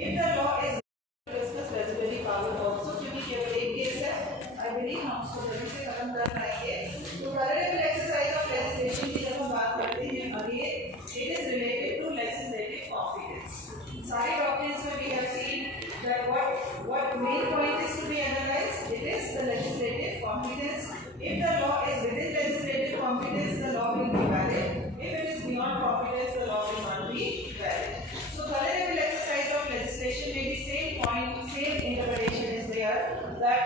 If the law is discuss regulatory power also, क्योंकि केवल एक केस है, I believe हम उसको जल्दी से खत्म कर पाएंगे। तो colorable exercise of legislation की जब हम बात करते हैं, again it is related to legislative competence. सारे documents में we have seen that what main point is to be analyzed, it is the legislative competence. If the law is within legislative competence, the law will be valid. If it is beyond competence, the law will not be valid. So colorable exercise of legislation may be same point, same interpretation is there, that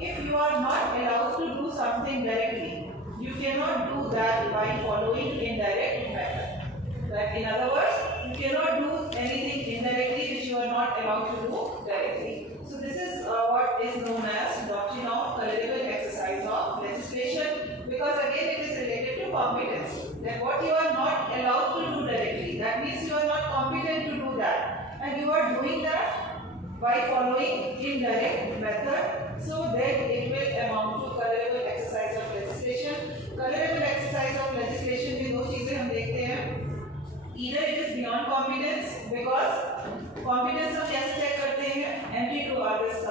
if you are not allowed to do something directly, you cannot do that by following indirect method. That in other words, you cannot do anything indirectly which you are not allowed to do directly. So this is what is known as doctrine of colorable exercise of legislation, because again it is related to competence. That what you are not allowed to do directly, that means you are not competent to do that, and you are doing that by following indirect method. So then it will amount to colorable exercise of legislation. Colorable exercise of legislation में दो चीजें हम देखते हैं. Either it is beyond competence, because competence हम कैसे चेक करते हैं? Entry to this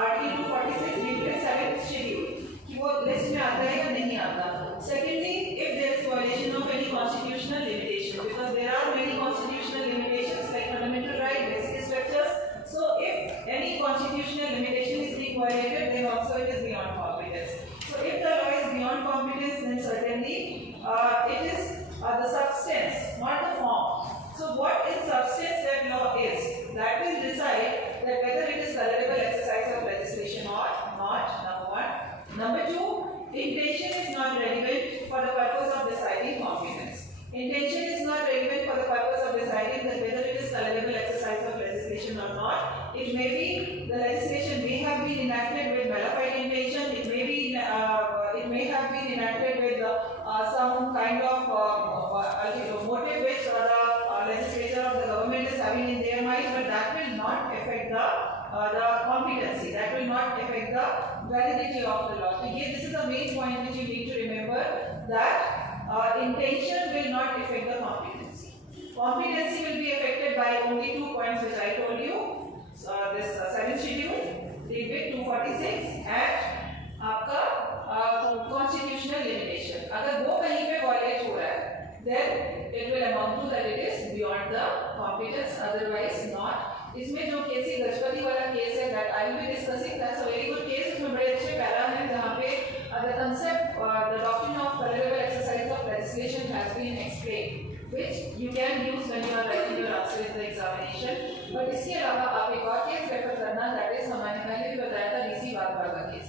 Article 246 Nuclear 7 schedule कि वो लिस्ट में आता है या नहीं आता. Secondly, if there is violation of any constitutional limitation, because there are many constitutional limitations like fundamental right, basic structures. So if any constitutional limitation is being violated, then also it is beyond competence. So if the law is beyond competence, then certainly it is the substance, not the form. So what is substance that law is? That will decide that whether it is colorable exercise of legislation or not. Number one. Number two, intention is not relevant for the purpose of deciding competence. Intention is not relevant for the purpose of deciding that whether it is colorable exercise of legislation or not. It may be the legislation may have been enacted with malified intention. It may have been enacted with some kind of motive which the legislature of the government is having in their mind, but that will not affect the competency. That will not affect the validity of the law. So this is the main point which you need to remember, that intention will not affect the competency. Competency will be affected by only 2 points which I told you. This 7th schedule, the bit 246 and आपका constitutional limitation. अगर वो कहीं पे violate हो रहा है, then it will amount to that it is beyond the competence. Otherwise not. इसमें जो केसी गजपति वाला केस है, that I will be discussing. That's a very good case. इसमें बड़े अच्छे पैरा हैं जहाँ पे the concept, the doctrine of colorable exercise of legislation has been explained, which you can use when you are writing your answer in the examination. But इसके अलावा आप एक और केस रेफर करना, that is हमारे पहले भी बताया था डीसी बागवा का केस.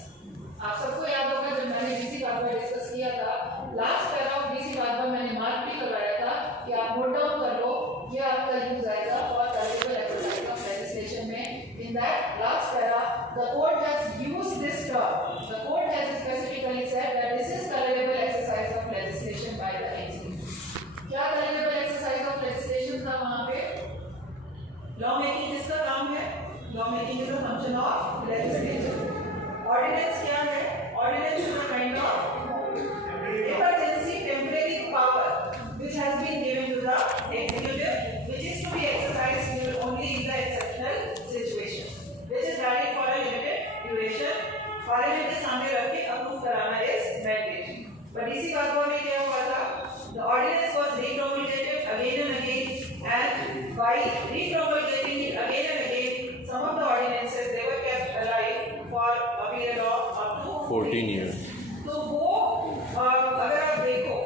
आप सबको याद होगा जब मैंने डीसी बागवा डिस्कस किया था, लास्ट पैरा ऑफ डीसी बागवा मैंने मार्क भी लगाया था कि आप नोट डाउन कर लो, ये आपका यूज आएगा और colorable exercise of legislation में. In that last para, the court has used this term. The court has specifically said that this is colorable exercise of legislation by the executive. क्या colorable exercise of legislation था वहाँ पे? Law making किसका काम है? Law making is a function of legislature. Ordinance क्या है? Ordinance is a kind of emergency temporary power which has been given to the executive, which is to be exercised only in the exceptional situation, which is valid for a limited duration. Parliament के सामने रख के approve कराना is mandatory. But DC बागवा में क्या हुआ था? The ordinance was repromulgated again and again, and by repromulgating it again and again, some of the ordinances they were kept alive for a period of up to 14 years. तो वो अगर आप देखो,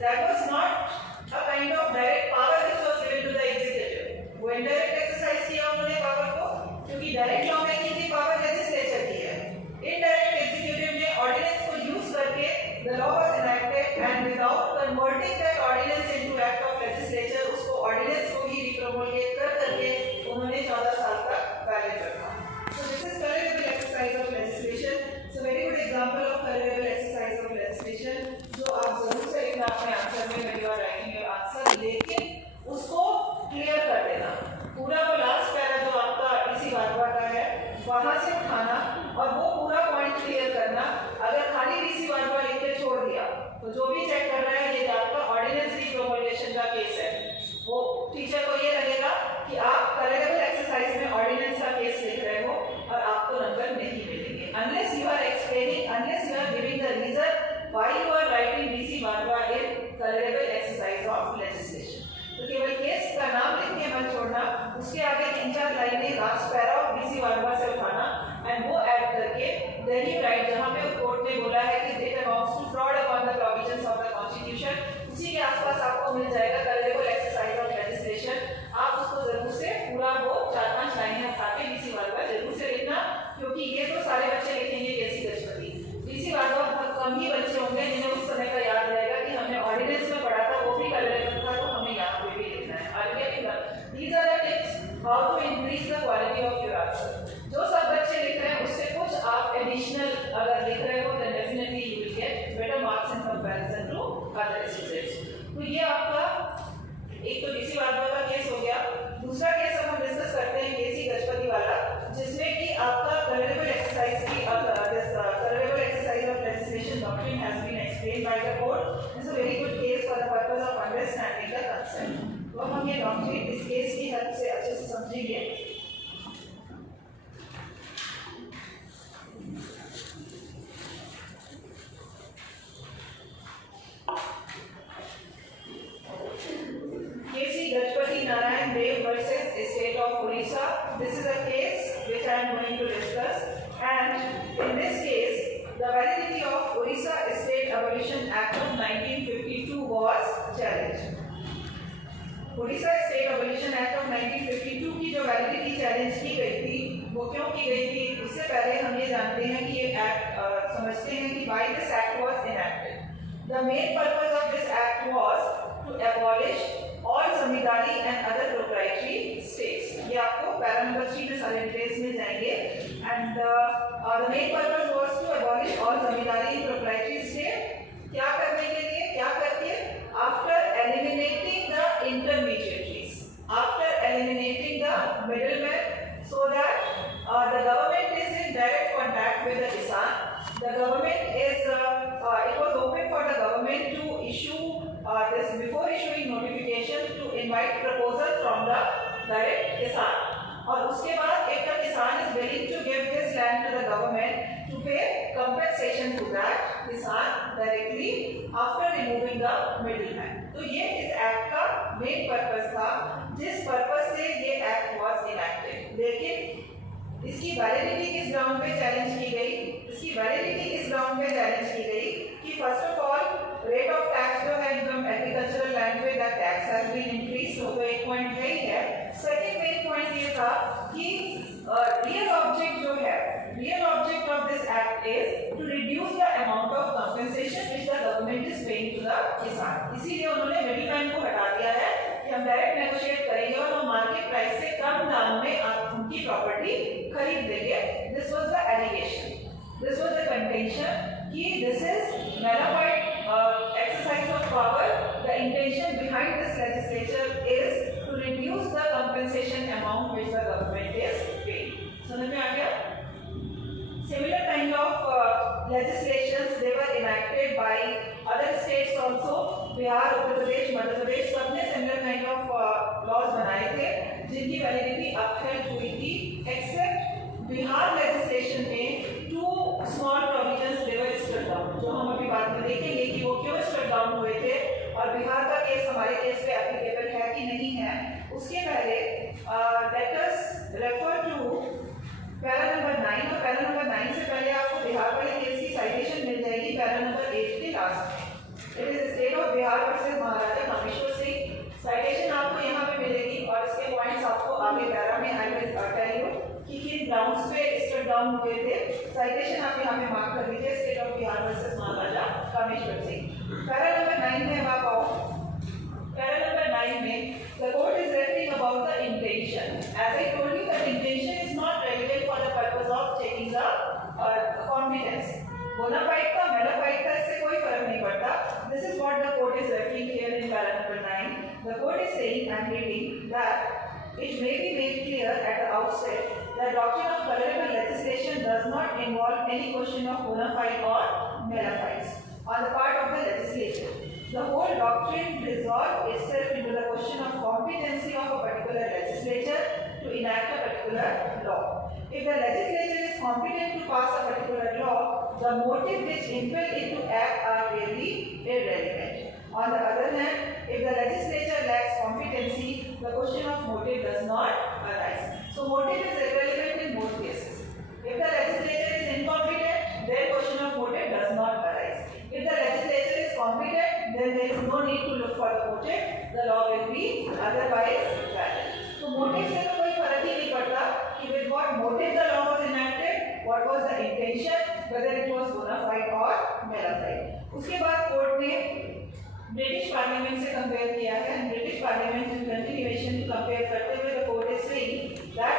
that was not a kind of direct power which was given to the executive. वो indirect exercise किया उन्होंने power को, क्योंकि direct law making की power legislature की है. Indirect executive ने ordinance को use करके the law was enacted, and without converting that ordinance into act of legislature, उसको ordinance को ही repromulgate कर करके उन्होंने 14 साल तक valid रखा. So this is colorable exercise of legislation. So very good example of colorable then you write जहाँ पे कोर्ट ने बोला है कि it amounts to fraud upon the provisions of the constitution, उसी के आसपास आपको मिल जाएगा कलरेबल एक्सरसाइज ऑफ लेजिस्लेशन। आप उसको जरूर से पूरा वो 4-5 लाइनें उठा के डीसी वार्डवा जरूर से लिखना, क्योंकि ये तो सारे बच्चे लिखेंगे केसी गजपति, डीसी वार्डवा बहुत कम ही बच्चे होंगे जिन्हें उस समय का याद रहेगा कि हमने ऑर्डिनेंस में पढ़ा था, वो भी कलरेबल था, तो हमें यहाँ पे भी लिखना है। आगे these are the tips how to increase the quality of your answer। जो सब बच्चे लिख रहे हैं उससे कुछ आप एडिशनल अगर लिख रहे हो then definitely you will get better marks in comparison to other students। तो ये आपका एक तो डीसी वार्डवा का केस हो गया। दूसरा केस अब हम डिस्कस करते हैं केसी गजपति वाला, जिसमें कि आपका कलरेबल एक्सरसाइज की colourable exercise of legislation doctrine has been explained by the court. It's a very good case for the purpose of understanding the concept. तो हम ये डॉक्ट्रिन इस केस की हेल्प से अच्छे से समझेंगे। K C Gajapati Narayan Deo versus state of Orissa. This is a case which I am going to discuss, and in this case the validity of Orissa State Abolition Act of 1952 was challenged। Orissa state abolition act of 1952 की जो validity challenge की गई थी वो क्यों की गई थी, उससे पहले हम ये जानते हैं कि ये एक्ट समझते हैं कि why this act was enacted. The main purpose of this act was to abolish all zamindari and other proprietary states. ये आपको पैरा नंबर 3 में सारे डिटेल्स मिल जाएंगे। And the main purpose was to abolish all zamindari and proprietary state. क्या करने के लिए, क्या करके, after eliminating the intermediaries, after eliminating the middlemen, so that the government is in direct contact with the kisan. The government is it was open for the government to issue this before issuing notification to invite proposal from the direct kisan, और उसके बाद if the kisan is willing to give his land to the government to pay compensation to that kisan directly after removing the middleman। तो ये इस एक्ट का main purpose था, जिस पर्पस से ये एक्ट वाज इनैक्टेड। लेकिन इसकी वैलिडिटी किस ग्राउंड पे चैलेंज की गई, इसकी वैलिडिटी इस ग्राउंड पे चैलेंज की गई कि first of all rate of tax जो है इनकम एग्रीकल्चरल लैंड पे that tax has been increase, तो एक पॉइंट वही है। सेकंड मेन पॉइंट ये था कि रियल ऑब्जेक्ट जो है, real object of this act is to reduce the amount of compensation which the government is paying to the kisan. इसीलिए उन्होंने मिडिलमैन को हटा दिया है कि हम डायरेक्ट नेगोशिएट करेंगे और हम मार्केट प्राइस से कम दाम में उनकी प्रॉपर्टी खरीद देंगे। This was the allegation, this was the contention कि this is nullified exercise of power। The intention behind this legislature is to reduce the compensation amount which the government is paying। समझ में आ गया? Similar kind of legislations they were enacted by other states also। Bihar, उत्तर प्रदेश, मध्य प्रदेश सबने similar kind of laws बनाए थे जिनकी validity upheld हुई थी, except बिहार legislation में two small provisions they were struck down, जो हम अभी बात में देखेंगे कि वो क्यों struck down हुए थे और बिहार का केस हमारे केस पे एप्लीकेबल है कि नहीं है। उसके पहले let us refer to para number 9, और पैरा नंबर 9 से पहले आपको बिहार वाले केस की साइटेशन मिल जाएगी पैरा नंबर 8 के लास्ट में। It is state of Bihar वर्सेस महाराजा कामेश्वर सिंह। साइटेशन आपको यहाँ पे मिलेगी और इसके पॉइंट्स आपको आगे पैरा में आई विल टेल यू कि किन ग्राउंड्स पे स्ट्रक डाउन हुए थे। साइटेशन आप यहाँ पे मार्क कर लीजिए, स्टेट ऑफ बिहार वर्सेस महाराजा कामेश्वर सिंह। पैरा नंबर 9 में अब आप आओ। पैरा नंबर 9 में the court is referring about the intention। As I told you, the intention is not relevant for the purpose of checking the competence। Bona fide का, mala fide का इससे कोई फर्क नहीं पड़ता। This is what the court is referring here in para number 9। The court is saying and reading that it may be made clear at the outset that doctrine of colorable legislation does not involve any question of bona fide or melifides on the part of the legislature। The whole doctrine resolves itself into the question of competency of a particular legislature to enact a particular law। If the legislature is competent to pass a particular law, the motive which impel it to act are really irrelevant। On the other hand, if the legislature lacks competency, the question of motive does not arise। So motive is irrelevant in both cases। If the legislature is incompetent, law will be otherwise valid. तो motive से तो कोई फर्क ही नहीं पड़ता कि with what motive the law was enacted, what was the intention, whether it was bona fide or mera fide. उसके बाद कोर्ट ने ब्रिटिश पार्लियामेंट से कंपेयर किया है, and British parliament in continuation compare करते हुए the court is saying that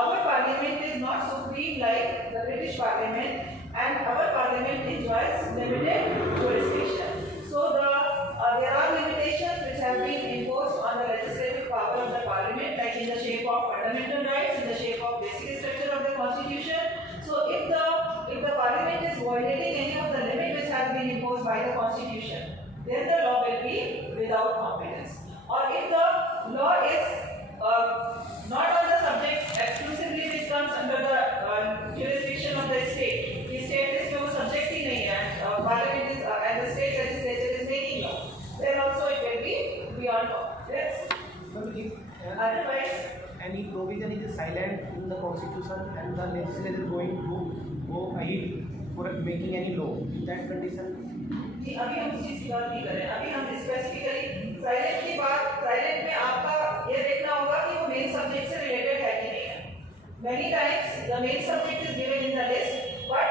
our parliament is not supreme like the British parliament and our parliament enjoys limited jurisdiction. So there are limitations which have been imposed on the legislative power of the parliament, like in the shape of fundamental rights, in the shape of basic structure of the constitution. So if the parliament is violating any of the limit which has been imposed by the constitution, then the law will be without competence. Or if the law is not on the subject exclusively which comes under the jurisdiction of the state, state इसमें वो subject ही नहीं है, parliament is and the state legislature is making law, then also it will be beyond competence. Otherwise, any provision is silent in the constitution and the legislature is going to go ahead for making any law. In that condition, जी अभी हम उस चीज की बात नहीं कर रहे हैं, अभी हम स्पेसिफिकली साइलेंट की बात, साइलेंट में आपका ये देखना होगा कि वो मेन सब्जेक्ट से रिलेटेड है कि नहीं है. Many times the main subject is given in the list, but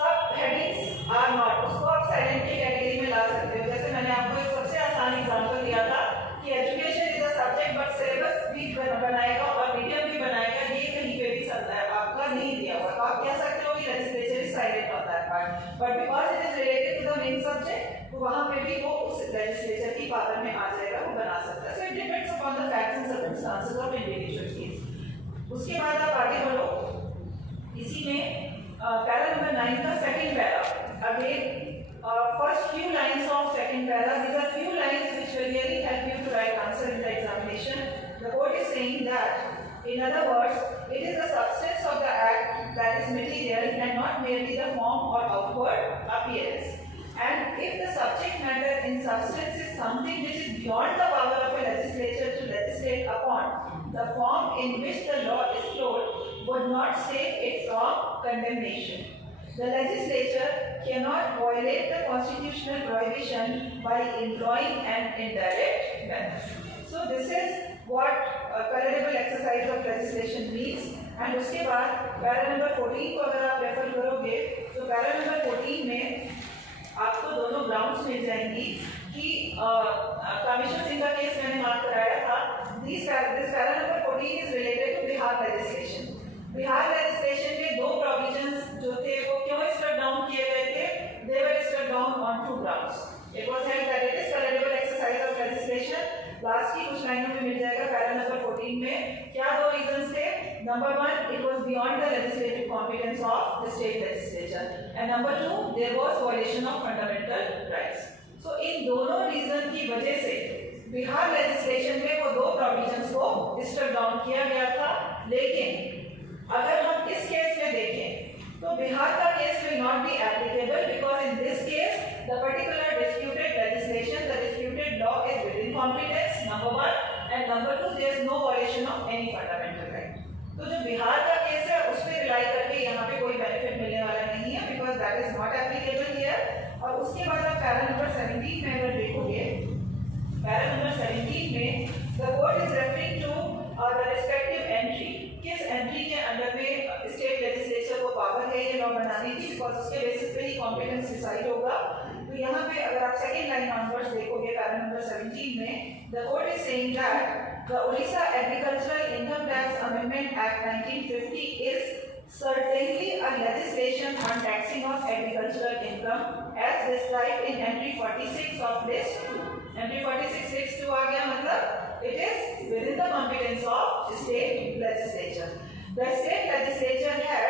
सब headings are not. उसको आप साइलेंट की कैटेगरी में ला सकते हो. जैसे मैंने आपको एक सबसे आसान एग्जांपल दिया था कि education is a subject but syllabus भी बनाएगा और मीडियम भी बनाएगा, ये कहीं पे भी चलता है, आपका नहीं दिया हुआ. तो आप कह सकते हो कि लेजिस्लेचर इज साइलेंट होता है part, but because it is related to the main subject, तो वहां पे भी वो उस लेजिस्लेचर की पावर में आ जाएगा, वो बना सकता है. So it depends upon the facts and circumstances of individual case. उसके बाद आप आगे बढ़ो. इसी में पैरा नंबर 9 का second para, again first few lines of second para, these are few lines which will really help you to write answer in the examination. The court is saying that, in other words, it is the substance of the act that is material and not merely the form or outward appearance. And if the subject matter in substance is something which is beyond the power of a legislature to legislate upon, the form in which the law is flowed would not save it from condemnation. The legislature cannot violate the constitutional prohibition by employing an indirect method. So this is what colorable exercise of legislation means. And उसके बाद para number 14 को अगर आप रेफर करोगे तो para number 14 में आपको दोनों ग्राउंड्स मिल जाएंगी कि कामेश्वर सिंह का केस मैंने मार्क कराया था. This para number 14 is related to Bihar legislation. Bihar legislation में दो प्रोविजंस जो थे वो क्यों स्ट्रक डाउन किए गए थे? They were struck down on two grounds. It was held that it is colourable exercise of legislation. Last की कुछ लाइनों में मिल जाएगा पैरा नंबर 14 में. क्या दो रीजंस थे? Number 1, it was beyond the legislative competence of the state legislature, and number 2, there was violation of fundamental rights. So इन दोनों रीजन की वजह से बिहार लेजिस्लेशन में वो दो प्रोविजंस को स्ट्रक डाउन किया गया था. लेकिन अगर हम इस केस में देखें तो बिहार का case will not be applicable because in this case the particular disputed legislation, the disputed law is within competence, number 1, and number 2, there is no violation of any fundamental right. तो जो बिहार का केस है उस पर रिलाई करके यहाँ पे कोई बेनिफिट मिलने वाला नहीं है because that is not applicable here. और उसके बाद आप पैरा नंबर 17 में अगर देखोगे, पैरा नंबर 17 में the court is referring to the respective entry. किस एंट्री के अंडर में स्टेट लेजिस्लेचर को पावर है ये लॉ बनाने की, बिकॉज उसके बेसिस पे ही कॉम्पिटेंस डिसाइड होगा. तो यहाँ पे अगर आप सेकंड लाइन ऑनवर्ड्स देखोगे पैरा नंबर 17 में, the court is saying that the Orissa agricultural income tax amendment act 1950 is certainly a legislation on taxing of agricultural income as described in entry 46 of list 2. Entry 46 list 2 आ गया, मतलब it is within the competence of state legislature. The state legislature had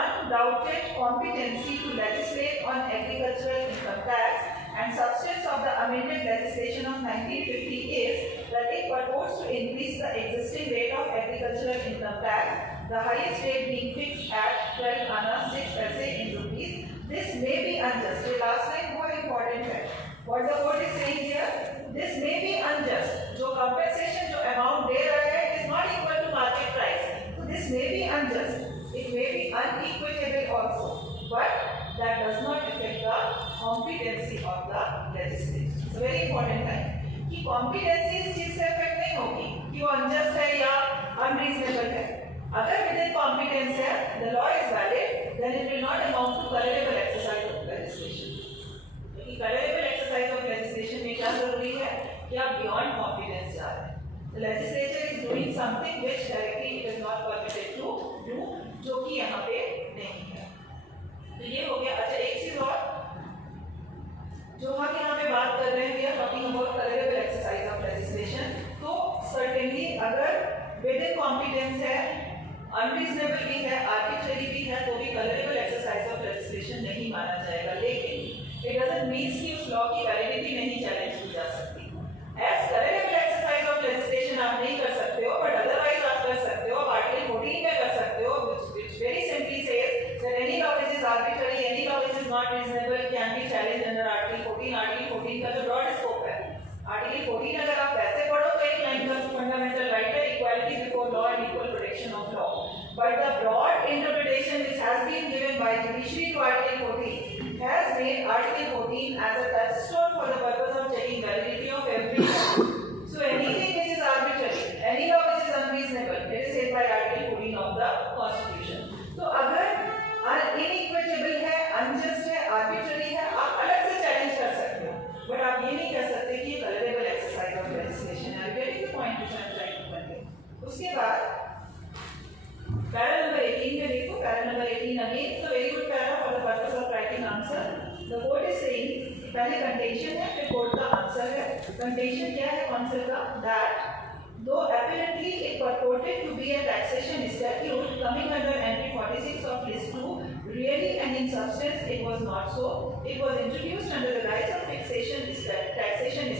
undoubted competency to legislate on agricultural income tax, and substance of the amended legislation of 1950 is that it purports to increase the existing rate of agricultural income tax, the highest rate being fixed at 12 anna 6 paise in rupees. This may be unjust. The last line बहुत important है. What the court is saying here? This may be unjust. जो compensation जो amount दे रहा है is not equal to market price. So this may be unjust. It may be unequitable also, but that does not affect the competency of the legislature. It's a very important line. कि कॉम्पिटेंसी इस चीज से इफेक्ट नहीं होगी कि वो अनजस्ट है या अनरीजनेबल है। अगर विद इन कॉम्पिटेंस है, the law is valid, then it will not amount to colourable exercise of legislation. क्योंकि कलरेबल एक्सरसाइज ऑफ लेजिस्लेशन में क्या जरूरी है कि आप बियॉन्ड कॉम्पिटेंस जा रहे हैं। The legislature is doing something which directly it is not permitted to do, जो कि यहाँ पे नहीं है। तो ये हो गया। अच्छा, एक चीज और जो हम यहाँ पे बात कर रहे हैं, we are talking about colourable exercise of legislation. तो सर्टेनली अगर विद इन कॉम्पिटेंस है, अनरीजनेबल भी है, आर्बिट्रेरी भी है, तो भी कलरेबल एक्सरसाइज ऑफ लेजिस्लेशन नहीं माना जाएगा। लेकिन इट डजंट मीन कि उस लॉ की वैलिडिटी नहीं चैलेंज की जा सकती। As colourable exercise of legislation आप नहीं कर सकते हो, बट अदरवाइज आप कर सकते हो। आर्टिकल 14 में कर सकते हो, which very simply says that any law which is arbitrary, any law which is not reasonable can be challenged under Article 14। Article 14 का जो broad scope है, Article 14 अगर आप वैसे पढ़ो तो एक लाइन का फंडामेंटल राइट है, equality before law and equal protection of law. But the broad interpretation which has been given by judiciary to Article 14 has made Article 14 as a touchstone for the purpose of checking validity of every law. So anything which is arbitrary, any law which is unreasonable, it is said by Article 14 of the Constitution. तो अगर inequitable है, unjust है, arbitrary है, आप अलग से चैलेंज कर सकते हो, बट आप ये नहीं कह सकते कि ये कलरेबल एक्सरसाइज ऑफ लेजिस्लेशन है। Getting the point which I am trying to convey. उसके बाद पैरा नंबर 18 में देखो, para number 18 again it's a very good para for the purpose of writing answer. The court is saying, पहले contention है, फिर कोर्ट का आंसर है। कंटेंशन क्या है आंसर का? That though apparently it purported to be a taxation statute coming under entry 46 of list 2, really and in substance it was not so. It was introduced under the guise of taxation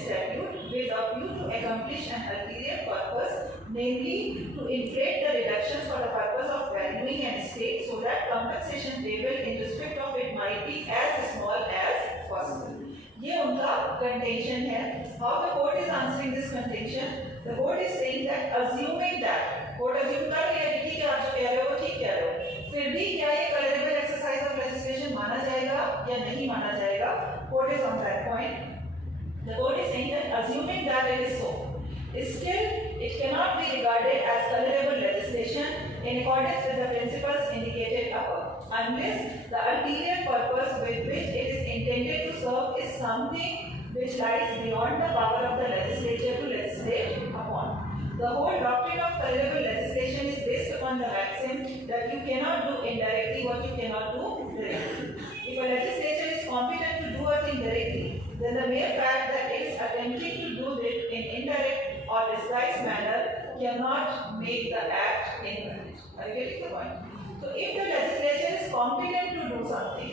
statute with a view to accomplish an ulterior purpose, namely to inflate the reductions for the purpose of valuing an estate so that compensation payable in respect of it might be as small as possible. ये उनका contention है। How the court is answering this contention? The court is saying that assuming that, court assume कर लिया कि ठीक है आप जो कह रहे हो वो ठीक कह रहे हो, फिर भी क्या ये कलरेबल एक्सरसाइज ऑफ लेजिस्लेशन माना जाएगा या नहीं माना जाएगा? Court is on that point. The court is saying that assuming that it is so, still it cannot be regarded as tolerable legislation in accordance with the principles indicated above, unless the ulterior purpose with which it is intended to serve is something which lies beyond the power of the legislature to legislate upon. The whole doctrine of tolerable legislation is based upon the maxim that you cannot do indirectly what you cannot do directly. If a legislature is competent to do a thing directly, then the mere fact that it is attempting to do it in indirect or disguised manner cannot make the act invalid. Are you getting the point? So if the legislature is competent to do something,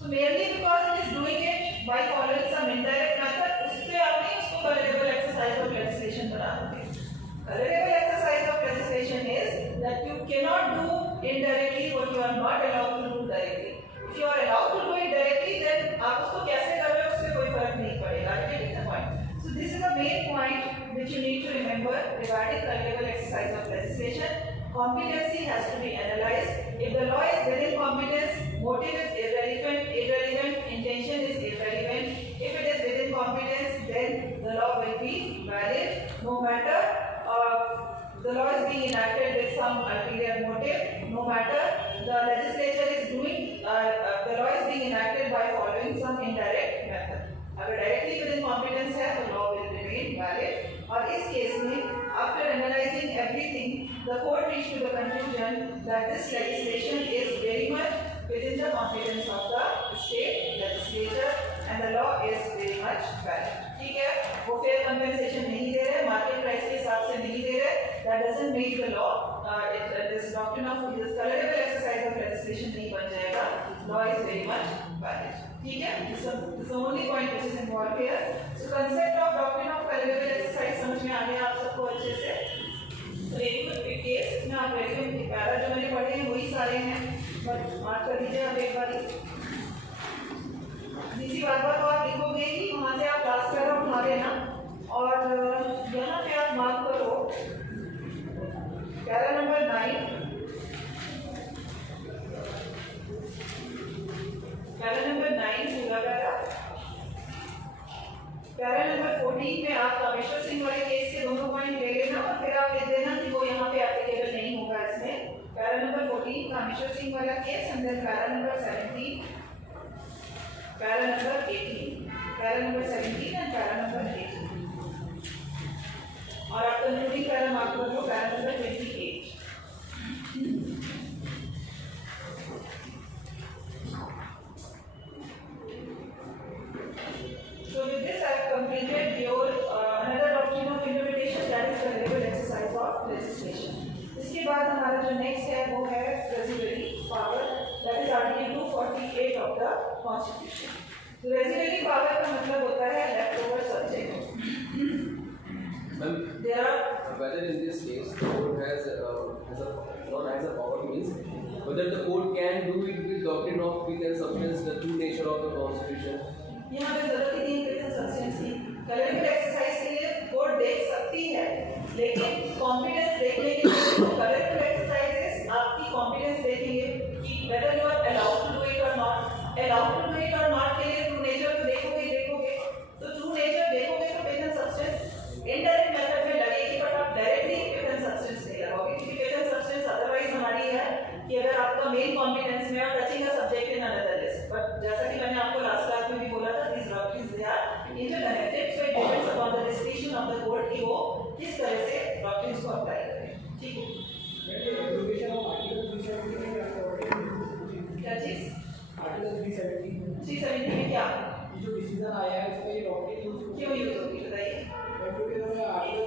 so merely because it is doing it by following some indirect method, उससे आप नहीं उसको tolerable exercise of legislation बना दोगे। Tolerable exercise of legislation is that you cannot do indirectly what you are not allowed to do directly. If you are allowed to do it directly, then आप उसको कैसे कर रहे हो उससे कोई फर्क नहीं पड़ेगा। Are you getting the point? So this is the main point which you need to remember regarding tolerable exercise of legislation. Competency has to be analyzed. If the law is within competence, motive is irrelevant, intention is irrelevant. If it is within competence, then the law will be valid, no matter the law is being enacted with some ulterior motive, no matter the legislature is doing, the law is being enacted by following some indirect method. अगर directly within competence है, तो law will remain valid. और इस केस में after analyzing everything, the court reached to the conclusion that this legislation is very much within the competence of the state legislature and the law is very much valid. ठीक है, वो fair compensation नहीं दे रहे, market price के हिसाब से नहीं दे रहे, that doesn't make the law, this doctrine of this tolerable exercise of legislation नहीं बन जाएगा, law is very much valid. ठीक है, this is the only point which is involved here. So concept of doctrine of tolerable exercise समझ में आ गया आप सबको अच्छे से? Very good case, इसमें आप वैल्यू पैरा जो मैंने पढ़े हैं वही सारे हैं, बट मार्क कर दीजिए आप एक बारी। इसी बात पर तो आप लिखोगे ही, वहाँ से आप क्लास पैरा उठा लेना और यहाँ पे आप मार्क करो पैरा नंबर 9, पैरा नंबर 9 पूरा पैरा, पैरा नंबर 14 में आप कामेश्वर सिंह वाले केस के दोनों पॉइंट ले लेना और फिर आप लिख देना कि वो यहाँ पे एप्लीकेबल नहीं होगा इसमें। पैरा नंबर 14 कामेश्वर सिंह वाला case, and then para number 17, para number 18, para number 17 and para number 18, और आप कंक्लूडिंग पैरा मार्क कर लो para number 28। So with this I have completed your another doctrine of interpretation, that is the legal exercise of legislation. इसके बाद हमारा जो नेक्स्ट है वो है residuary power, that is Article 248 of the Constitution. तो रेजिडुअरी पावर का मतलब होता है left over subject. There are whether in this case the court has a power means whether the court can do it with doctrine of fifth and substance, the true nature of the constitution. यहाँ पे जरूरत ही नहीं है सब्सटेंस की। Collective exercise के लिए कोर्ट देख सकती है, लेकिन कॉम्पिटेंस देखने के लिए कलेक्टिव एक्सरसाइजेस आपकी कॉम्पिटेंस देखेंगे कि whether you are allowed to do it और not. Allowed to do it और नॉट के लिए ट्रू नेचर तो देखोगे, तो ट्रू नेचर देखोगे तो पेटेंट सब्सटेंस इनडायरेक्ट मेथड में लगेगी, बट आप डायरेक्टली पेटेंट सब्सटेंस नहीं लगाओगे, क्योंकि पेटेंट सब्सटेंस अदरवाइज हमारी है कि अगर आपका मेन कॉम्पिटेंस में और touching a subject in another list, but जैसा कि मैंने आपको लास्ट क्लास में भी बोला था, these doctrines they are interconnected, so it depends upon the discretion of the court कि वो किस तरह से doctrines को apply करें। ठीक है? क्या चीज? आर्टिकल 370 में क्या? जो डिसीजन आया है उसका ये डॉक्ट्रिन क्यों यूज होगी बताइए? आर्टिकल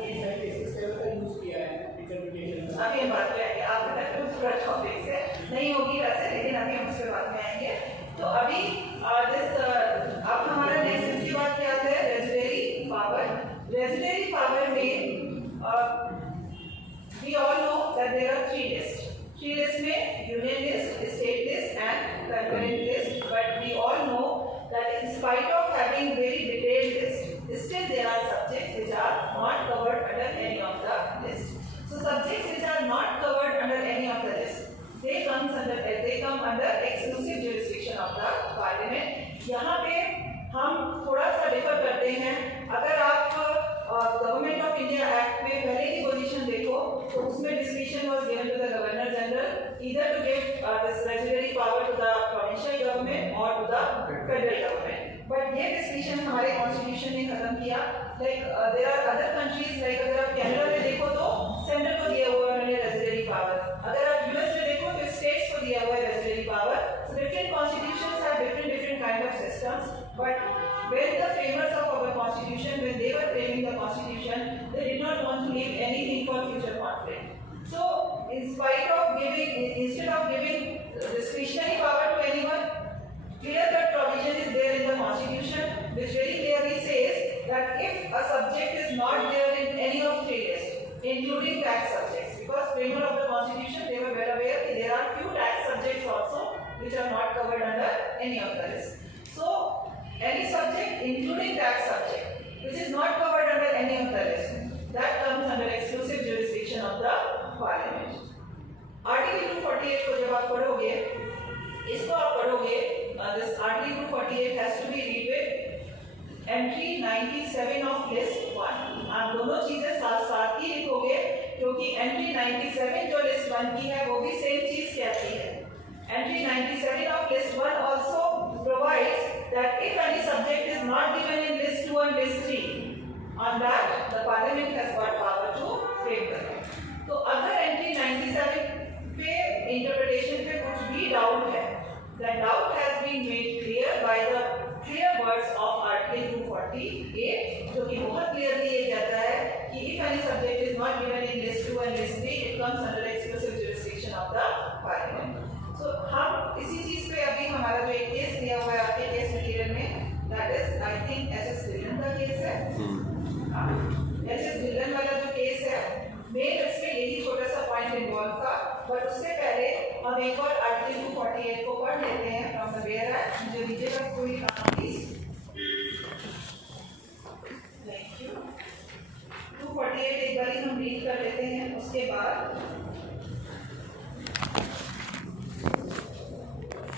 367 का यूज किया है इंटरप्रिटेशन। अभी हम बात में आएंगे, आपके तक तो पूरा टॉपिक से नहीं होगी वैसे, लेकिन अभी हम उसके बाद में आएंगे। तो अभी अब हमारा नेक्स्ट इसके बाद क्या आता है? Residuary power. रेजिडुअरी पावर में we all know that there are three lists. Three lists में union list, state list and concurrent list. But we all know that in spite of having very detailed list, still there are subjects which are not covered under any of the list. So subjects which are not covered under any of the list, they come under exclusive jurisdiction of the parliament. यहाँ पे हम थोड़ा सा डिफर करते हैं। अगर आप government of India act में पहले की पोजीशन देखो तो उसमें discretion was given to the governor general either to give this residuary power to the provincial government और to the federal government, but ये डिस्क्रिशन हमारे कॉन्स्टिट्यूशन ने खत्म किया। Like there are other countries, like अगर आप कनाडा में देखो तो सेंटर को दिया हुआ है रेजिडुअरी पावर, अगर आप यूएस में देखो तो स्टेट्स को दिया हुआ है residuary power. So different constitutions have different kind of systems, but when the framers of our constitution, when they were framing the constitution, they did not want to leave anything for future conflict. So in spite of giving, instead of giving discretionary power to anyone, clear-cut provision is there in the constitution which very clearly says that if a subject is not there in any of three lists, including tax subjects, because framer of the constitution, they were well aware that there are few tax subjects also which are not covered under any of the lists. So any subject, including tax subject, which is not covered under any of the list, that comes under exclusive jurisdiction of the parliament. Article 248 को जब आप पढ़ोगे, इसको आप पढ़ोगे, this Article 248 has to be read with entry 97 of list 1. आप दोनों चीजें साथ साथ ही लिखोगे, क्योंकि entry 97 जो list 1 की है, वो भी same चीज कहती है। Entry 97 of list 1 also provides that if any subject is not given in list 2 and list 3, on that the parliament has got power to frame the law. तो अगर entry 97 पे interpretation पे कुछ भी doubt है, the doubt has been made clear by the clear words of Article 248, जो कि बहुत clearly ये कहता है कि if any subject is not given in list 2 and list 3, it comes under exclusive jurisdiction of the parliament. So हम इसी चीज पे अभी हमारा जो एक केस दिया हुआ है आपके केस मटेरियल में, that is I think SS Dhillon का केस है। एसएस ढिल्लन वाला जो केस है, मेन इसमें यही छोटा सा पॉइंट इन्वॉल्व था, बट उससे पहले हम एक और आर्टिकल 248 को पढ़ लेते हैं फ्रॉम द वेयर एक्ट। मुझे लीजिएगा पूरी कहानी प्लीज। Thank you. 248 एक बार हम रीड कर लेते हैं, उसके बाद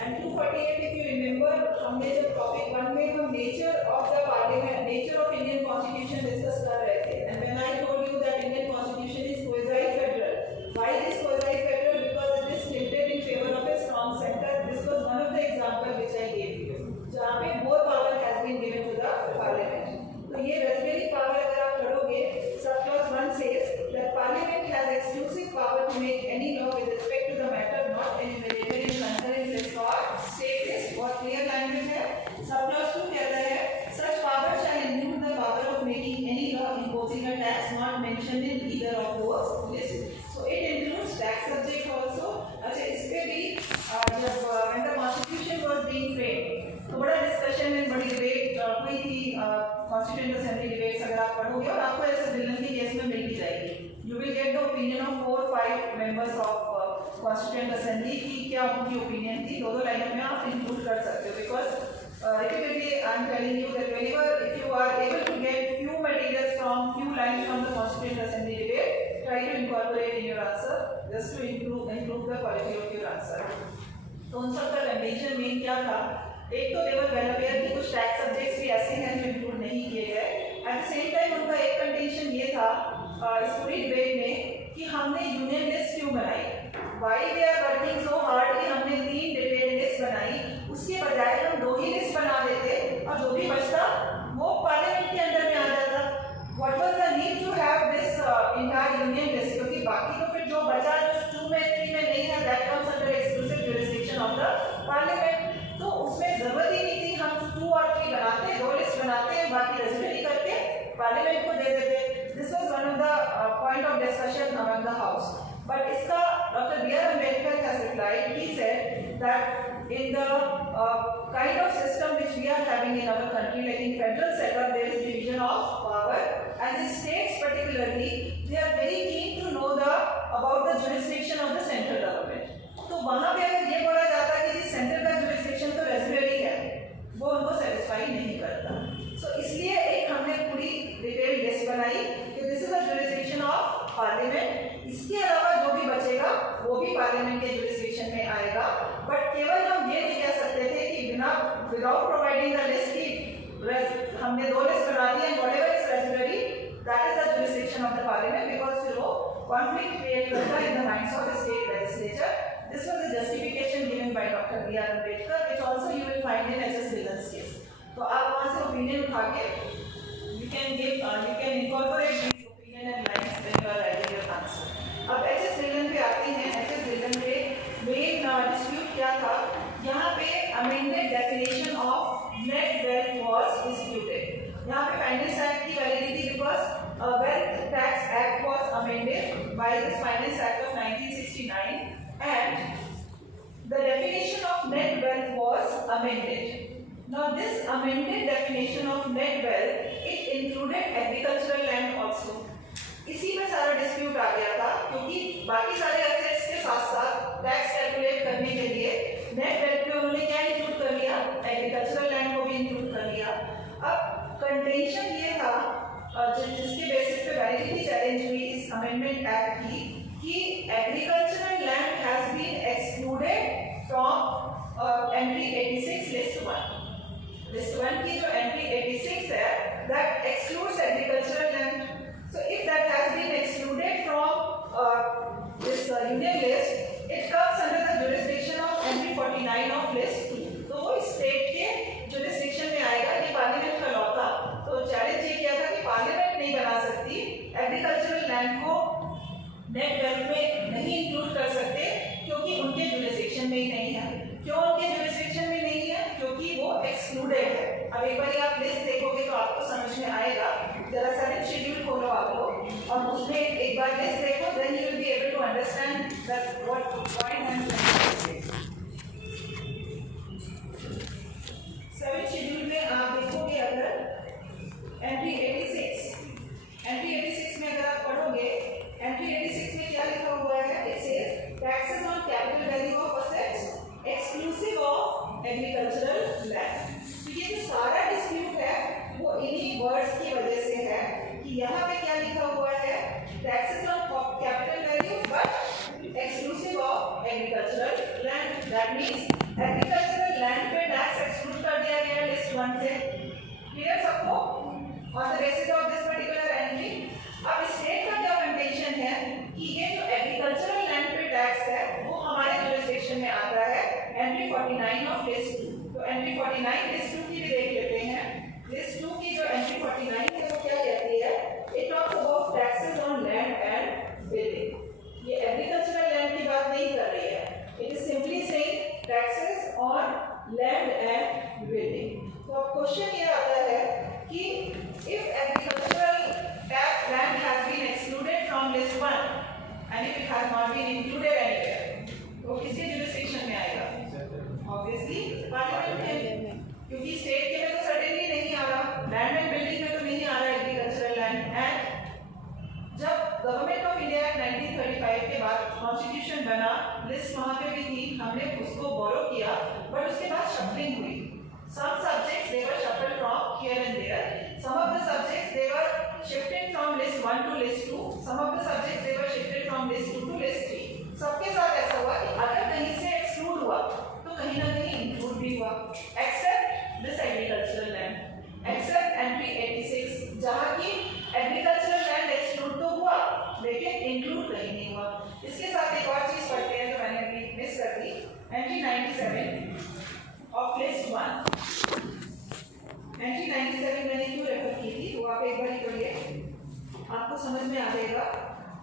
And 248, if you remember, हमने जब टॉपिक 1 में हम nature of the parliament, nature of Indian mentioned in either of those lists. So it includes tax subject also. अच्छा इस पे भी जब when the constitution was being framed तो बड़ा डिस्कशन में बड़ी डिबेट हुई थी, कॉन्स्टिट्यूएंट असेंबली डिबेट्स अगर आप पढ़ोगे और आपको ऐसे विलन की केस में मिल भी जाएगी. You will get the opinion of 4-5 members of constituent assembly की क्या उनकी ओपिनियन थी. दो लाइनों में आप इंक्लूड कर सकते हो because repeatedly I am telling you that whenever if you are able to get few materials from few lines from the constituent assembly debate, try to incorporate in your answer just to improve the quality of your answer. तो उन सब का condition main क्या था, एक तो level well aware कि कुछ टैक्स सब्जेक्ट्स भी ऐसे हैं जो इंक्लूड नहीं किए गए. एट द सेम टाइम उनका एक कंडीशन ये था इस पूरी डिबेट में कि हमने यूनियन लिस्ट क्यों बनाई. Why we are working so hard कि हमने 3 डिटेल्ड लिस्ट बनाई, उसके बजाय हम 2 ही लिस्ट बना देते और जो भी बचता वो पार्लियामेंट के अंडर में आ जाता. What was the need to have this entire union list, क्योंकि बाकी तो फिर जो बचा जो 2 में 3 में नहीं है that comes under exclusive jurisdiction of the parliament. तो उसमें जरूरत ही नहीं थी हम 2 और 3 बनाते, 2 लिस्ट बनाते, बाकी रेजोल्यूट करके पार्लियामेंट को दे देते. This was one of the point of discussion among the house. But इसका doctor B R Ambedkar has replied. He said that in the kind of system which we are having in our country, like in federal setup, there is division of power, and the states particularly, they are very keen to know about the jurisdiction of the central government. तो वहाँ पे अगर ये बोला जाता कि जी सेंट्रल का jurisdiction तो रेजिडरी है, वो उनको सेटिस्फाई नहीं करता. So इसलिए एक हमने पूरी डिटेल लिस्ट बनाई कि this is a jurisdiction of parliament. इसके अलावा जो भी बचेगा वो भी पार्लियामेंट के jurisdiction में आएगा. बट केवल हम ये नहीं कह सकते थे कि बिना विदाउट प्रोवाइडिंग द लिस्ट की हमने 2 लिस्ट बना दी and whatever is residuary that is the jurisdiction of the parliament, because फिर वो कॉन्फ्लिक्ट क्रिएट करता है in the minds of the state legislature. This was the justification given by doctor B R Ambedkar, which also you will find in H S Wilson's case. तो आप वहां से opinion उठा के you can incorporate this opinion and lines when you are writing your answer. अब HS Wilson पे आते हैं. एचएस विल्सन पे मेन डिस्प्यूट क्या था, यहाँ पे amended definition of net wealth was disputed. यहाँ पे फाइनेंस एक्ट की validity because wealth tax act was amended by this finance act of 1969 and the definition of net wealth was amended. Now this amended definition of net wealth it included agricultural land also. इसी में सारा डिस्प्यूट आ गया था क्योंकि बाकी सारे एसेट्स के साथ साथ टैक्स कैलकुलेट करने के लिए नेट वेल्थ में उन्होंने क्या इंक्लूड कर लिया, एग्रीकल्चरल लैंड को भी इंक्लूड कर लिया. अब कंटेंशन ये था जिसके बेसिस पे वैलिडिटी चैलेंज हुई इस अमेंडमेंट एक्ट की कि agricultural land has been excluded from entry 86 list 1. List 1 की जो एंट्री 86 है that excludes agricultural land. So if that has been excluded from this union list, it comes under the jurisdiction of entry 49 of list 2. तो वो स्टेट के jurisdiction में आएगा. ये पार्लियामेंट का लॉ था. तो चैलेंज ये किया था कि पार्लियामेंट नहीं बना सकती, एग्रीकल्चरल लैंड को नेट वेल्थ में नहीं इंक्लूड कर सकते क्योंकि उनके jurisdiction में ही नहीं है. क्यों उनके jurisdiction में नहीं है? क्योंकि वो excluded है. अब एक बार आप लिस्ट देखोगे तो आपको समझ में आएगा. जरा 7th शेड्यूल खोलो आप लोग और उसमें एक बार लिस्ट देखो, then you will be able to understand that what point I am trying to say. 7th schedule में आप देखोगे अगर एंट्री 86 में अगर आप पढ़ोगे, एंट्री 86 में क्या लिखा हुआ है, it says taxes on capital value of assets exclusive of agricultural land. तो ये जो सारा डिस्प्यूट है वो इन्हीं वर्ड्स की वजह से है कि यहाँ पे क्या लिखा हुआ है, taxes on capital value but exclusive of agricultural land. That means agricultural land पे टैक्स एक्सक्लूड कर दिया गया लिस्ट 1 से. क्लियर सबको? On the basis of this particular entry. अब स्टेट का क्या कंटेंशन है कि ये जो एग्रीकल्चरल लैंड पे टैक्स है वो हमारे जुरिसडिक्शन में आता है एंट्री 49 ऑफ लिस्ट 2. तो एंट्री 49 लिस्ट 2 की भी देख लेते हैं. लिस्ट 2 की जो एंट्री 49 है वो क्या कहती है, it talks about taxes on land and building. ये एग्रीकल्चरल लैंड की बात नहीं कर रही है. It is simply saying taxes on land and building. तो अब क्वेश्चन ये आता है कि if agricultural land has been excluded from list 1 and if it has not been included anywhere, तो किसके jurisdiction में आएगा? Obviously पार्लियामेंट में, क्योंकि स्टेट के में तो सर्टेनली नहीं आ रहा, लैंड एंड बिल्डिंग में तो नहीं आ रहा एग्रीकल्चरल लैंड। एंड जब गवर्नमेंट ऑफ इंडिया 1935 के बाद कॉन्स्टिट्यूशन बना, लिस्ट वहाँ पे भी थी, हमने उसको बोरो किया, बट उसके बाद शफलिंग हुई। Some subjects they were shuffled from here and there. Some of the subjects they were shifted from list 1 to list 2. Some of the subjects they were shifted from list 2 to list 3. सबके साथ ऐसा हुआ कि अगर कहीं से एक्सक्लूड हुआ तो कहीं ना कहीं इंक्लूड भी हुआ, except this agricultural land, except entry 86 जहाँ की एग्रीकल्चरल लैंड एक्सक्लूड तो हुआ लेकिन इंक्लूड कहीं नहीं हुआ। इसके साथ एक और चीज पढ़ते हैं जो मैंने अभी मिस कर दी, एंट्री 97 ऑफ लिस्ट 1। एंट्री 97 मैंने क्यों रेफर की थी वो आप एक बार पढ़िए, आपको समझ में आ जाएगा।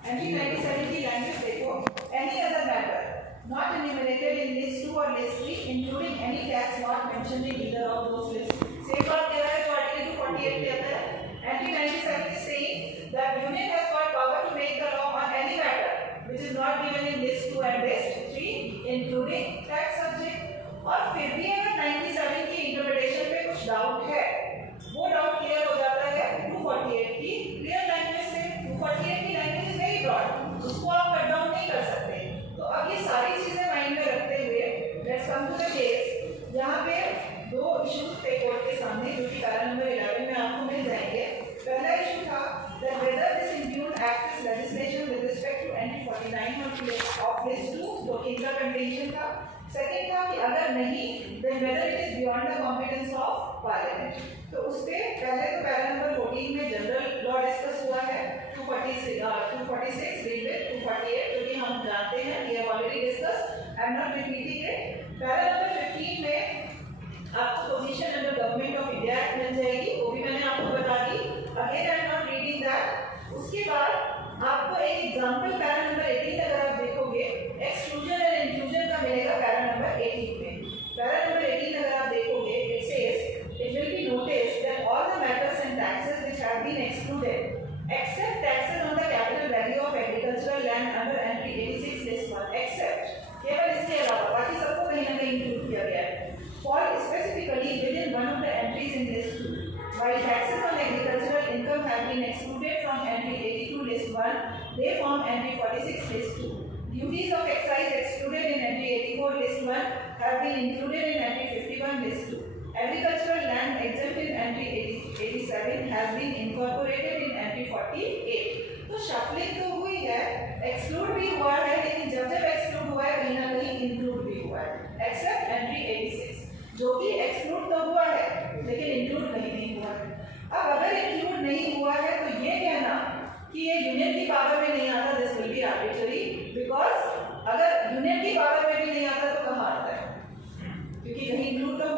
एंट्री 97 की लैंग्वेज देखो, any other matter not enumerated in list 2 or list 3 including any tax not mentioned in either of those lists। Same बात कह रहा है जो आर्टिकल 248 कहता है। एंट्री 97 is saying that union has got power to make the law on any matter which is not given in list 2 and list 3 including tax subject। और फिर भी अगर 97 की इंटरप्रिटेशन पे कुछ डाउट है, वो डाउट क्लियर हो जाता है 248 की क्लियर लैंग्वेज से। 248 की लैंग्वेज इज वेरी ब्रॉड, उसको आप कट डाउन नहीं कर सकते। तो अब ये सारी चीजें माइंड में रखते हुए let's come to the case. यहाँ पे दो इश्यूज थे कोर्ट के सामने जो कि पैरा नंबर 11 में आपको मिल जाएंगे। पहला इशू था that whether this impugned act is legislation with respect to entry 49 of list 2 जो इनका कंटेंशन था। सेकंड था कि अगर नहीं then whether it is beyond the competence of parliament। तो उसपे पहले तो पैरा नंबर 14 में जनरल लॉ डिस्कस हुआ है, 246 डील विद 248 जो कि हम जानते हैं, we have already discussed, I am not repeating it। Para number 15 में आपको position under government of India act मिल जाएगी, वो भी मैंने आपको बता दी। Again I am not reading that. उसके बाद आपको एक एग्जांपल पैरा नंबर 18 अगर आप देखोगे एक्सक्लूजन एंड इंक्लूजन का मिलेगा पैरा नंबर 18 में। पैरा नंबर 18 अगर आप देखोगे it says it will be noticed that all the matters and taxes which have been excluded except taxes on the capital value of agricultural land under entry 86 list 1 except केवल इसके अलावा बाकी सबको कहीं ना कहीं इंक्लूड किया गया है, fall specifically within one of the entries in list 2 while taxes on agricultural income have been excluded from entry 82 list 1 they form entry 46 list 2। Duties of excise excluded in entry 84 list 1 have been included in entry 51 list 2। Agricultural land exempt in entry 87 has been incorporated in entry 48। तो शफलिंग तो हुई है, एक्सक्लूड भी हुआ है, लेकिन जब एक्सक्लूड हुआ है कहीं ना कहीं इंक्लूड भी हुआ है, एक्सेप्ट एंट्री 86 जो कि एक्सक्लूड तो हुआ है लेकिन इंक्लूड कहीं नहीं हुआ है। अब अगर इंक्लूड नहीं हुआ है तो ये कहना कि ये यूनियन की पावर में नहीं आता, दिस विल बी आर्बिट्ररी